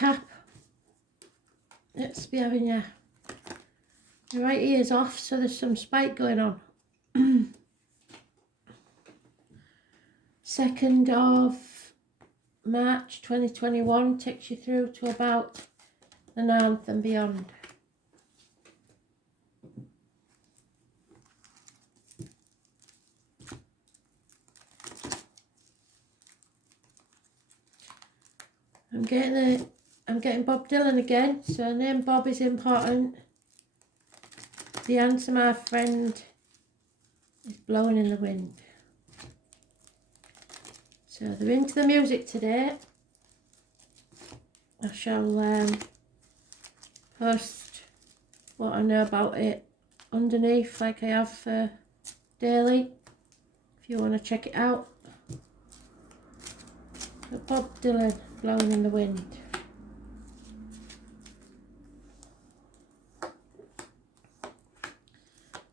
Cap. Let's be having your right ears off, so there's some spike going on. 2nd of March 2021 takes you through to about the 9th and beyond. I'm getting Bob Dylan again, so name Bob is important. The answer, my friend, is blowing in the wind. So they're into the music today. I shall post what I know about it underneath, like I have daily, if you want to check it out. But Bob Dylan, blowing in the wind.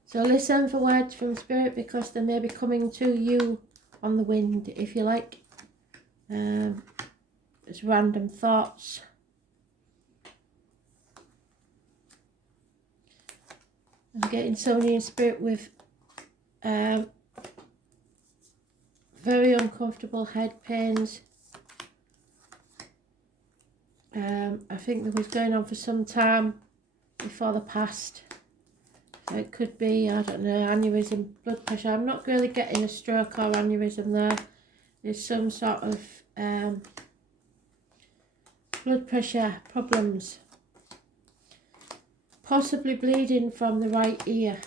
So listen for words from Spirit, because they may be coming to you on the wind, if you like. It's random thoughts. I'm getting Sony in Spirit with very uncomfortable head pains. I think that was going on for some time before the past. It could be, I don't know, aneurysm, blood pressure. I'm not really getting a stroke or aneurysm there. There's some sort of blood pressure problems. Possibly bleeding from the right ear.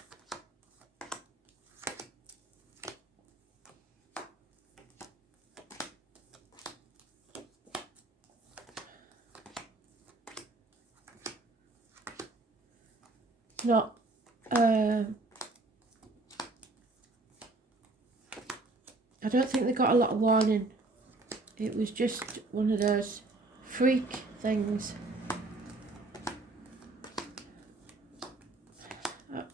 Not I don't think they got a lot of warning. It was just one of those freak things.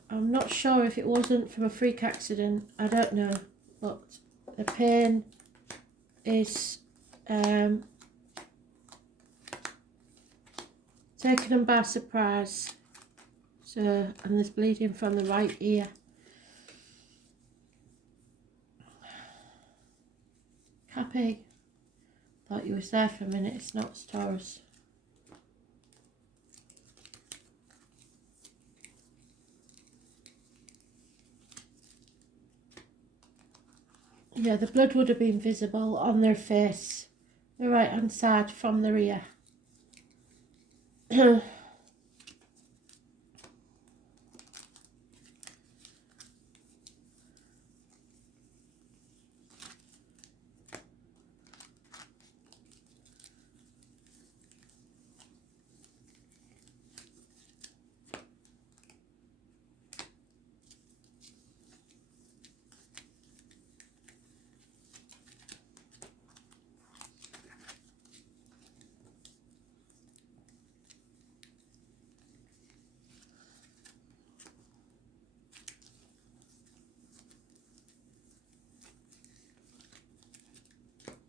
I'm not sure if it wasn't from a freak accident. I don't know, but the pain is taking them by surprise. So, and there's bleeding from the right ear. Cappy, thought you was there for a minute. It's not, it's Taurus. Yeah, the blood would have been visible on their face, the right hand side from their ear.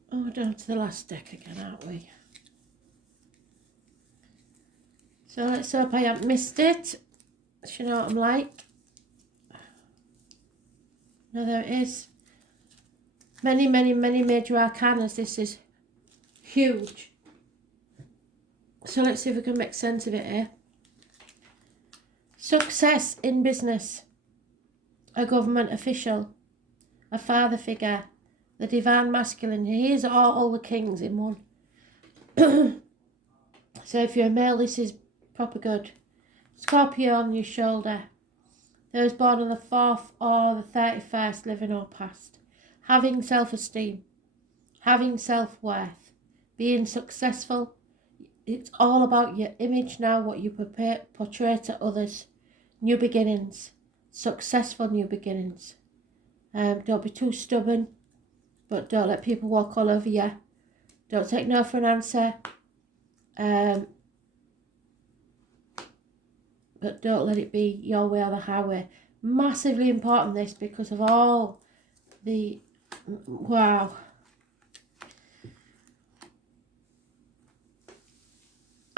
Oh, we're down to the last deck again, aren't we? So let's hope I haven't missed it. You know what I'm like. No, there it is. Many, many, many major arcanas. This is huge. So let's see if we can make sense of it here. Success in business. A government official. A father figure. The divine masculine. Here's all the kings in one. So if you're a male, this is proper good. Scorpio on your shoulder. Those born on the 4th or the 31st, living or past. Having self-esteem. Having self-worth. Being successful. It's all about your image now, what you portray to others. New beginnings. Successful new beginnings. Don't be too stubborn. But don't let people walk all over you. Don't take no for an answer. But don't let it be your way or the highway. Massively important, this, because of all the... Wow.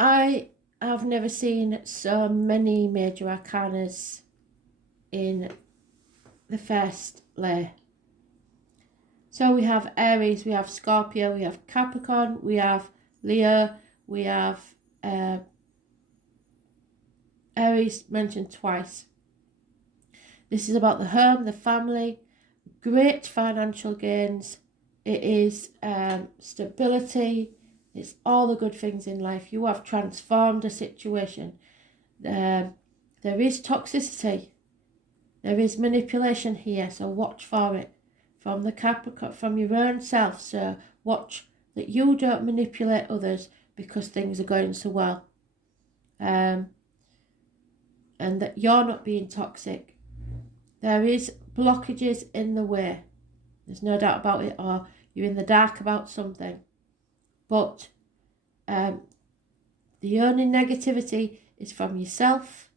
I have never seen so many major arcanas in the first layer. So we have Aries, we have Scorpio, we have Capricorn, we have Leo, we have Aries mentioned twice. This is about the home, the family, great financial gains. It is stability. It's all the good things in life. You have transformed a situation. There is toxicity. There is manipulation here, so watch for it from the Capricorn, from your own self. So watch that you don't manipulate others because things are going so well, and that you're not being toxic. There is blockages in the way. There's no doubt about it, or you're in the dark about something. But the only negativity is from yourself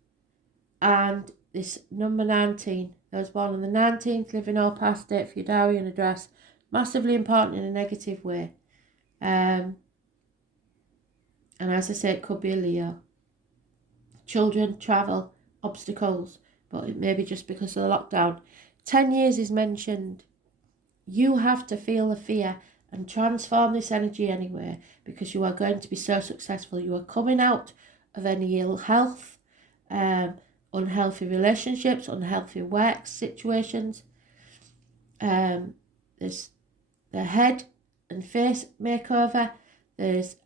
and this number 19. Those born on the 19th, living or past, date for your diary and address. Massively important in a negative way. And as I say, it could be a Leo. Children, travel, obstacles, but it may be just because of the lockdown. 10 years is mentioned. You have to feel the fear and transform this energy anyway, because you are going to be so successful. You are coming out of any ill health, unhealthy relationships, unhealthy work situations. There's the head and face makeover. There's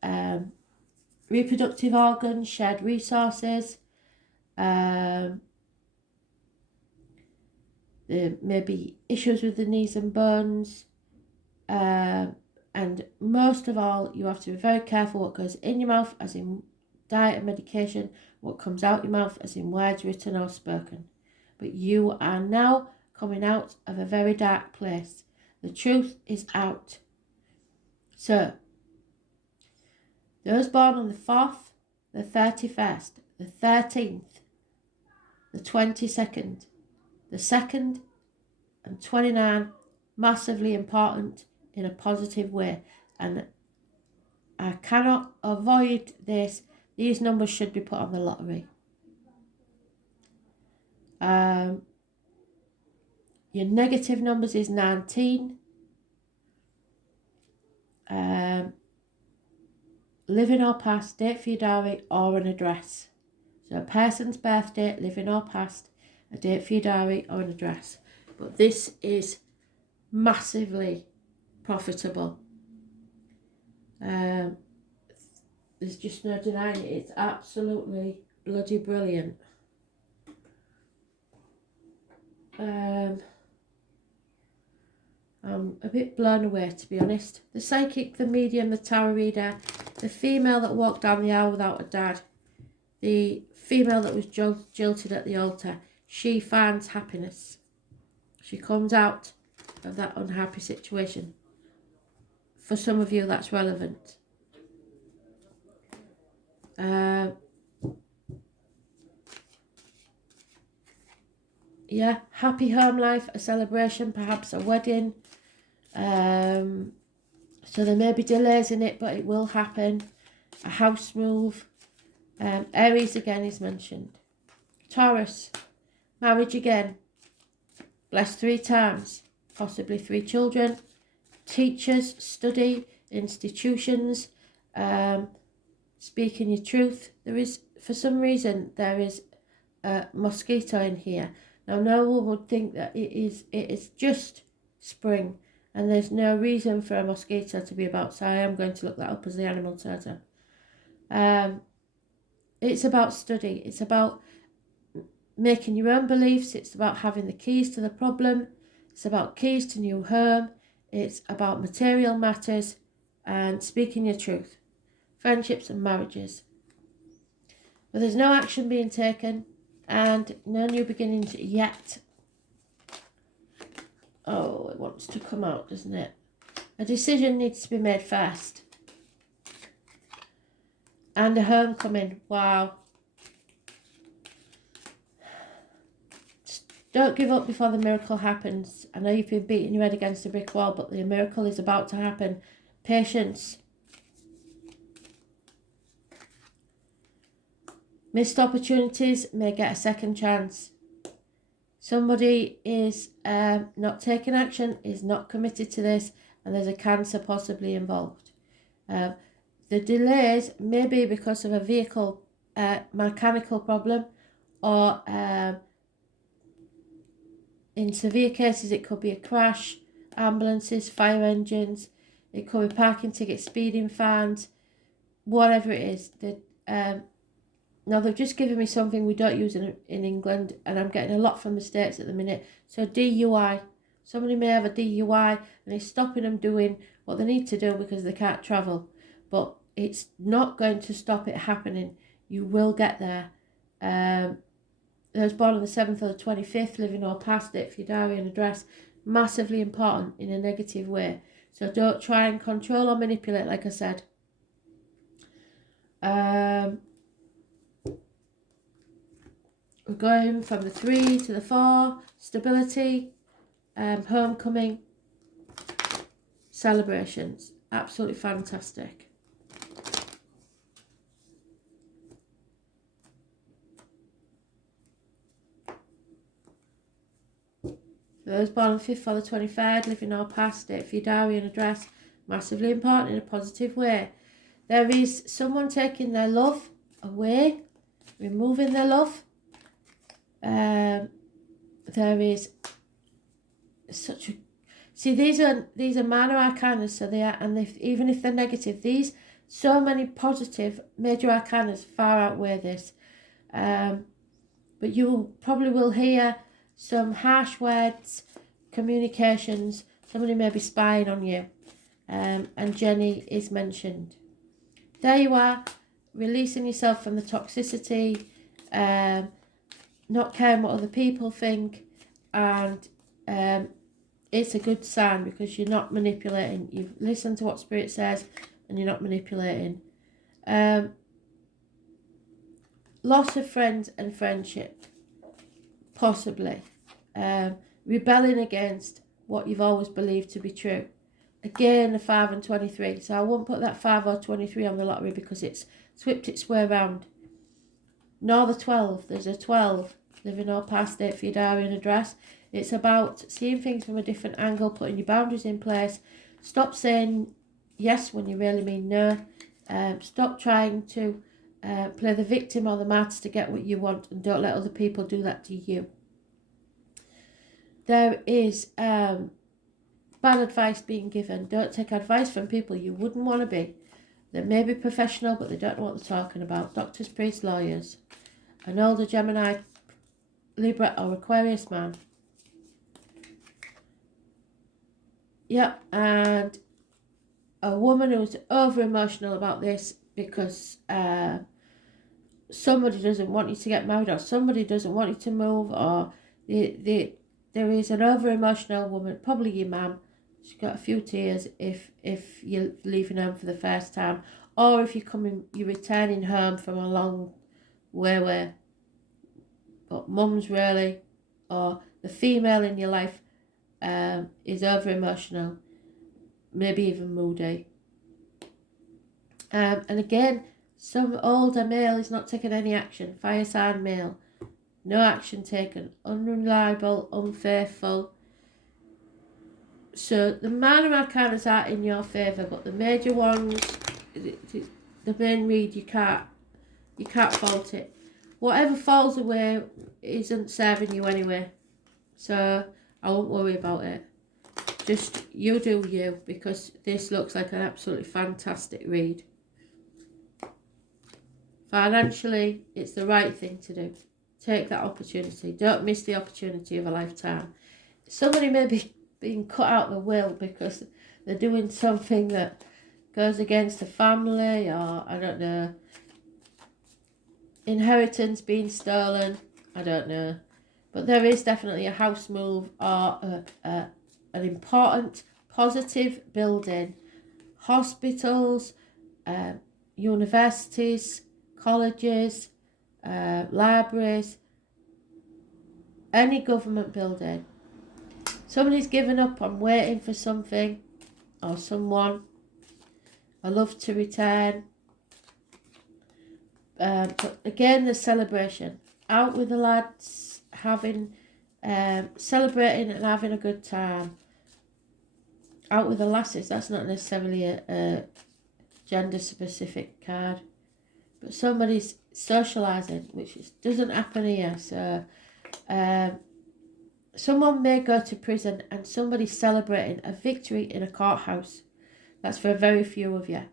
reproductive organs, shared resources. There may be issues with the knees and bones. And most of all, you have to be very careful what goes in your mouth, as in diet and medication, what comes out your mouth, as in words written or spoken. But you are now coming out of a very dark place. The truth is out. So, those born on the 4th, the 31st, the 13th, the 22nd, the 2nd, and 29, massively important in a positive way. And I cannot avoid this. These numbers should be put on the lottery. Your negative numbers is 19. Living or past, date for your diary, or an address. So a person's birthday, living or past, a date for your diary, or an address. But this is massively profitable. There's just no denying it. It's absolutely bloody brilliant. I'm a bit blown away, to be honest. The psychic, the medium, the tarot reader, the female that walked down the aisle without a dad, the female that was jilted at the altar, she finds happiness. She comes out of that unhappy situation. For some of you, that's relevant. Yeah, happy home life, a celebration, perhaps a wedding. So there may be delays in it, but it will happen. A house move. Aries again is mentioned. Taurus, marriage again. Blessed 3 times, possibly 3 children. Teachers, study, institutions, speaking your truth. There is, for some reason, there is a mosquito in here. Now, no one would think that it is just spring, and there's no reason for a mosquito to be about, so I am going to look that up as the animal totem. It's about study. It's about making your own beliefs. It's about having the keys to the problem. It's about keys to new home. It's about material matters and speaking your truth. Friendships and marriages. But there's no action being taken and no new beginnings yet. Oh, it wants to come out, doesn't it? A decision needs to be made first. And a homecoming. Wow. Don't give up before the miracle happens. I know you've been beating your head against a brick wall, but the miracle is about to happen. Patience. Missed opportunities may get a second chance. Somebody is not taking action, is not committed to this, and there's a cancer possibly involved. The delays may be because of a vehicle mechanical problem, or in severe cases it could be a crash, ambulances, fire engines, it could be parking tickets, speeding fines, whatever it is. Now they've just given me something we don't use in England, and I'm getting a lot from the States at the minute. So DUI. Somebody may have a DUI and it's stopping them doing what they need to do because they can't travel. But it's not going to stop it happening. You will get there. Those born on the 7th or the 25th, living or past it for your diary and address, massively important in a negative way. So don't try and control or manipulate, like I said. We're going from the 3 to the 4, stability, homecoming, celebrations. Absolutely fantastic. Those born on the 5th or the 23rd, living or past it for your diary and address, massively important in a positive way. There is someone taking their love away, removing their love. There is such a... See, these are minor arcana, so they are, and even if they're negative, these, so many positive major arcana far outweigh this. But you probably will hear some harsh words, communications, somebody may be spying on you, and Jenny is mentioned. There you are, releasing yourself from the toxicity, not caring what other people think, and it's a good sign because you're not manipulating. You've listened to what Spirit says and you're not manipulating. Loss of friends and friendship, possibly. Rebelling against what you've always believed to be true. Again, the 5 and 23. So I won't put that 5 or 23 on the lottery because it's swept its way around. Nor the 12. There's a 12. Living or past it for your diary and address. It's about seeing things from a different angle, putting your boundaries in place. Stop saying yes when you really mean no. Stop trying to play the victim or the martyr to get what you want, and don't let other people do that to you. There is bad advice being given. Don't take advice from people you wouldn't want to be. They may be professional, but they don't know what they're talking about. Doctors, priests, lawyers. An older Gemini, Libra or Aquarius man. Yep, and a woman who's over emotional about this because somebody doesn't want you to get married, or somebody doesn't want you to move, or there is an over emotional woman, probably your mum. She's got a few tears if you're leaving home for the first time, or if you're returning home from a long way away. But mum's really, or the female in your life is over emotional, maybe even moody. And again, some older male is not taking any action. Fire sign male, no action taken, unreliable, unfaithful. So the minor arcanas are in your favour, but the major ones, the main read, you can't fault it. Whatever falls away isn't serving you anyway, so I won't worry about it. Just you do you, because this looks like an absolutely fantastic read. Financially, it's the right thing to do. Take that opportunity. Don't miss the opportunity of a lifetime. Somebody may be being cut out of the will because they're doing something that goes against the family, or I don't know, inheritance being stolen, I don't know. But there is definitely a house move or an important positive building. Hospitals, universities, colleges, libraries, any government building. Somebody's given up on waiting for something or someone. A love to return. But again, the celebration. Out with the lads, having, celebrating and having a good time. Out with the lasses, that's not necessarily a gender specific card. But somebody's socialising, which doesn't happen here. So someone may go to prison and somebody's celebrating a victory in a courthouse. That's for very few of you.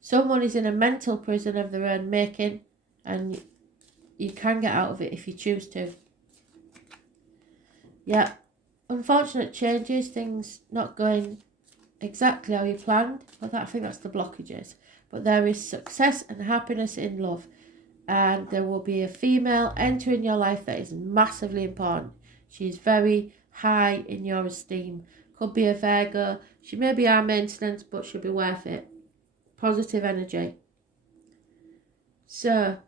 Someone is in a mental prison of their own making, and you can get out of it if you choose to. Yeah, unfortunate changes, things not going exactly how you planned, but I think that's the blockages. But there is success and happiness in love, and there will be a female entering your life that is massively important. She's very high in your esteem. Could be a Virgo. She may be high maintenance, but she'll be worth it. Positive energy. So,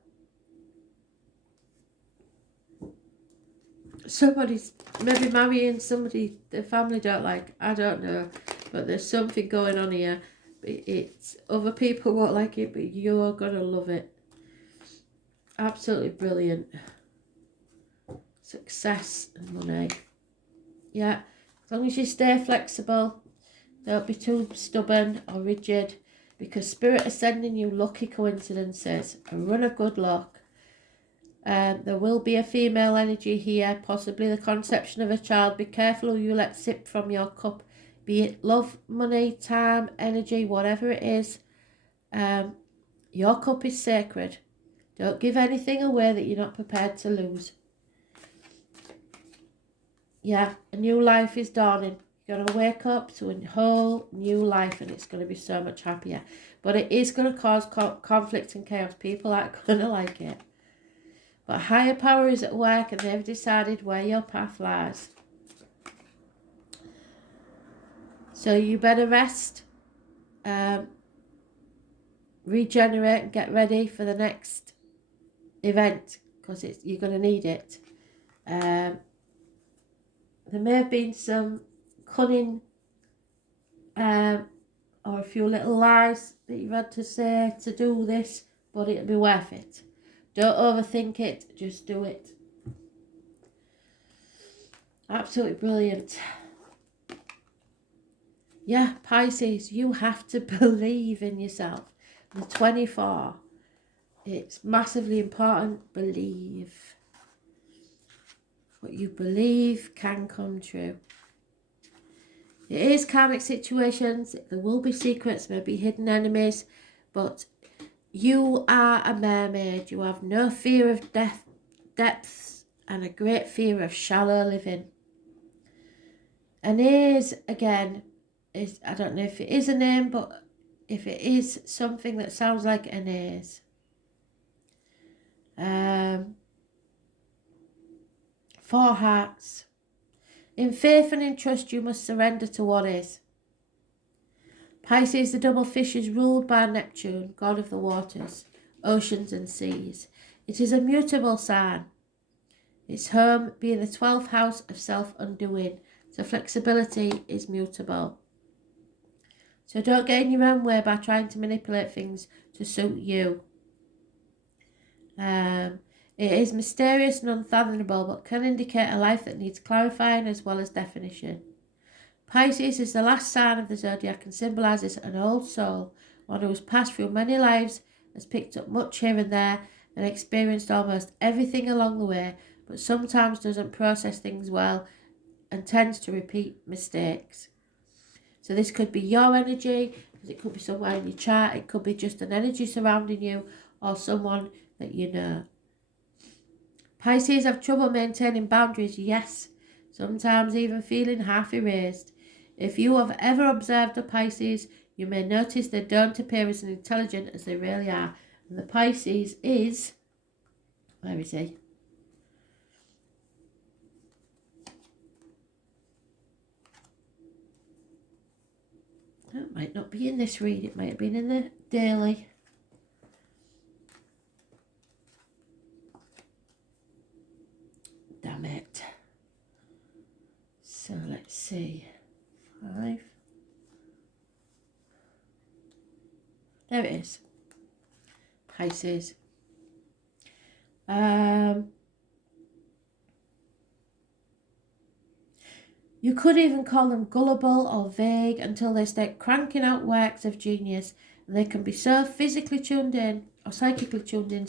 somebody's maybe marrying somebody the family don't like. I don't know. But there's something going on here. It's other people won't like it, but you're going to love it. Absolutely brilliant. Success and money. Yeah. As long as you stay flexible. Don't be too stubborn or rigid, because Spirit is sending you lucky coincidences, a run of good luck. There will be a female energy here, possibly the conception of a child. Be careful who you let sip from your cup, be it love, money, time, energy, whatever it is. Your cup is sacred. Don't give anything away that you're not prepared to lose. Yeah, a new life is dawning. You're going to wake up to a whole new life, and it's going to be so much happier. But it is going to cause conflict and chaos. People aren't going to like it. But higher power is at work, and they've decided where your path lies. So you better rest, regenerate, and get ready for the next event, because you're going to need it. There may have been some cunning or a few little lies that you've had to say to do this, but it'll be worth it. Don't overthink it, just do it. Absolutely brilliant. Yeah, Pisces, you have to believe in yourself. The 24, it's massively important. Believe. What you believe can come true. It is karmic situations. There will be secrets, maybe hidden enemies, but you are a mermaid. You have no fear of depths, and a great fear of shallow living. And is, again, I don't know if it is a name, but if it is something that sounds like an is. Four hearts. In faith and in trust, you must surrender to what is. Pisces, the double fish, is ruled by Neptune, god of the waters, oceans and seas. It is a mutable sign. Its home being the 12th house of self-undoing. So flexibility is mutable. So don't get in your own way by trying to manipulate things to suit you. It is mysterious and unfathomable, but can indicate a life that needs clarifying as well as definition. Pisces is the last sign of the zodiac and symbolises an old soul, one who has passed through many lives, has picked up much here and there, and experienced almost everything along the way, but sometimes doesn't process things well and tends to repeat mistakes. So this could be your energy, because it could be somewhere in your chart, it could be just an energy surrounding you, or someone that you know. Pisces have trouble maintaining boundaries, yes, sometimes even feeling half erased. If you have ever observed a Pisces, you may notice they don't appear as intelligent as they really are. And the Pisces is, where is he? It might not be in this read, it might have been in the daily. Damn it. So let's see. 5. There it is. Pisces. You could even call them gullible or vague until they start cranking out works of genius, and they can be so physically tuned in, or psychically tuned in,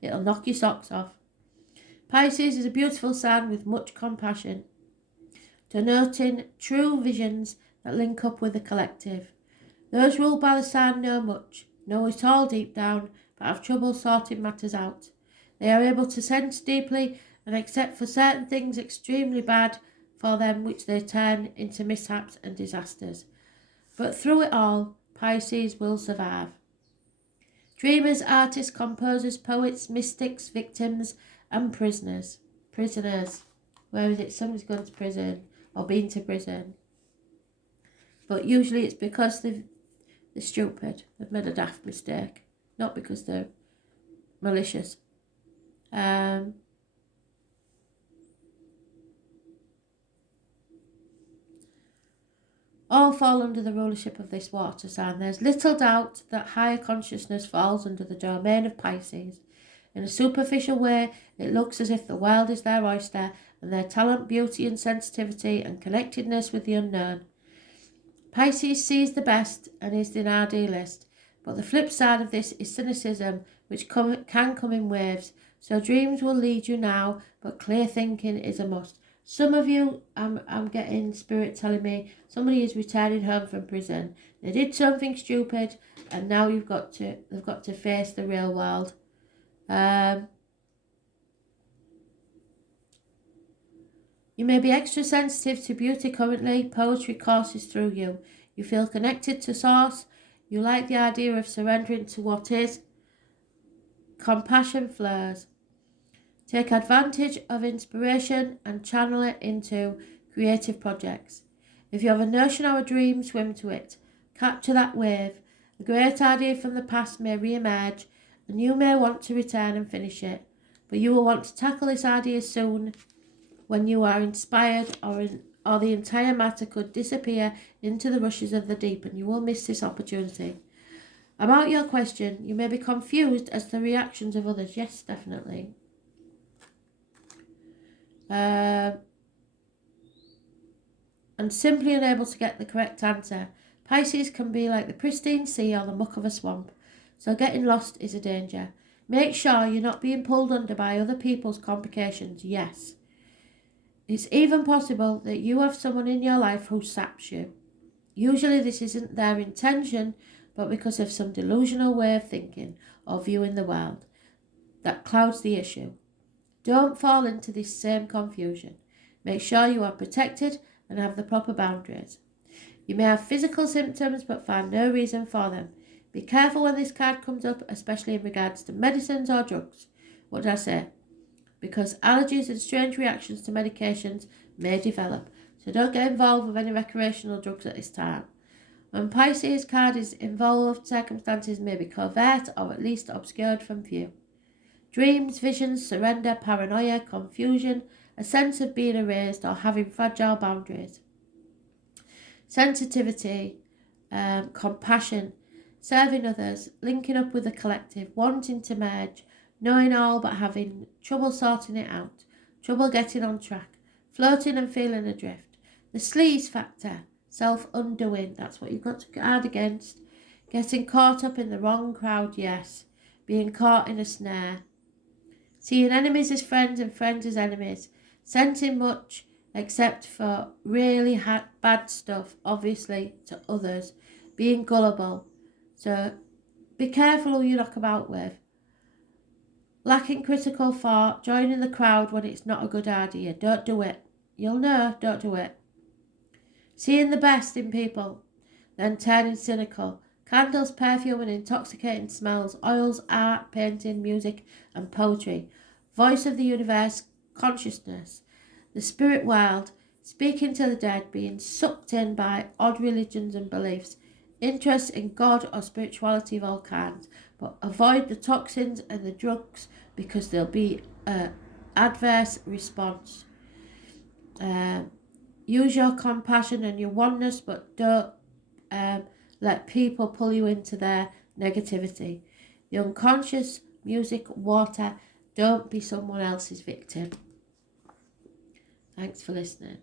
it'll knock your socks off. Pisces is a beautiful sign with much compassion, denoting true visions that link up with the collective. Those ruled by the sign know much, know it all deep down, but have trouble sorting matters out. They are able to sense deeply and accept for certain things extremely bad for them, which they turn into mishaps and disasters. But through it all, Pisces will survive. Dreamers, artists, composers, poets, mystics, victims, and prisoners. Prisoners. Where is it? Somebody's gone to prison or been to prison. But usually it's because they're stupid. They've made a daft mistake. Not because they're malicious. All fall under the rulership of this water sign. There's little doubt that higher consciousness falls under the domain of Pisces. In a superficial way, it looks as if the world is their oyster, and their talent, beauty and sensitivity and connectedness with the unknown. Pisces sees the best and is an idealist, but the flip side of this is cynicism, which can come in waves. So dreams will lead you now, but clear thinking is a must. Some of you, I'm getting spirit telling me somebody is returning home from prison. They did something stupid, and now they've got to face the real world. You may be extra sensitive to beauty currently. Poetry courses through you. You feel connected to source. You like the idea of surrendering to what is. Compassion flows. Take advantage of inspiration and channel it into creative projects. If you have a notion or a dream, swim to it. Capture that wave. A great idea from the past may re-emerge, and you may want to return and finish it. But you will want to tackle this idea soon, when you are inspired, or the entire matter could disappear into the rushes of the deep, and you will miss this opportunity. About your question, you may be confused as to the reactions of others. Yes, definitely. And simply unable to get the correct answer. Pisces can be like the pristine sea or the muck of a swamp, so getting lost is a danger. Make sure you're not being pulled under by other people's complications. Yes. It's even possible that you have someone in your life who saps you. Usually this isn't their intention, but because of some delusional way of thinking or viewing the world that clouds the issue. Don't fall into this same confusion. Make sure you are protected and have the proper boundaries. You may have physical symptoms but find no reason for them. Be careful when this card comes up, especially in regards to medicines or drugs. What did I say? Because allergies and strange reactions to medications may develop, so don't get involved with any recreational drugs at this time. When Pisces card is involved, circumstances may be covert or at least obscured from view. Dreams, visions, surrender, paranoia, confusion, a sense of being erased or having fragile boundaries. Sensitivity, compassion, serving others, linking up with the collective, wanting to merge, knowing all but having trouble sorting it out, trouble getting on track, floating and feeling adrift. The sleaze factor, self-undoing, that's what you've got to guard against. Getting caught up in the wrong crowd, yes. Being caught in a snare. Seeing enemies as friends and friends as enemies. Sensing much except for really bad stuff, obviously, to others. Being gullible. So be careful who you knock about with. Lacking critical thought, joining the crowd when it's not a good idea. Don't do it. You'll know, don't do it. Seeing the best in people, then turning cynical. Candles, perfume and intoxicating smells, oils, art, painting, music and poetry. Voice of the universe, consciousness. The spirit world, speaking to the dead, being sucked in by odd religions and beliefs. Interest in God or spirituality of all kinds. But avoid the toxins and the drugs because there'll be an adverse response. Use your compassion and your oneness, but don't let people pull you into their negativity. The unconscious, music, water, Don't be someone else's victim. Thanks for listening.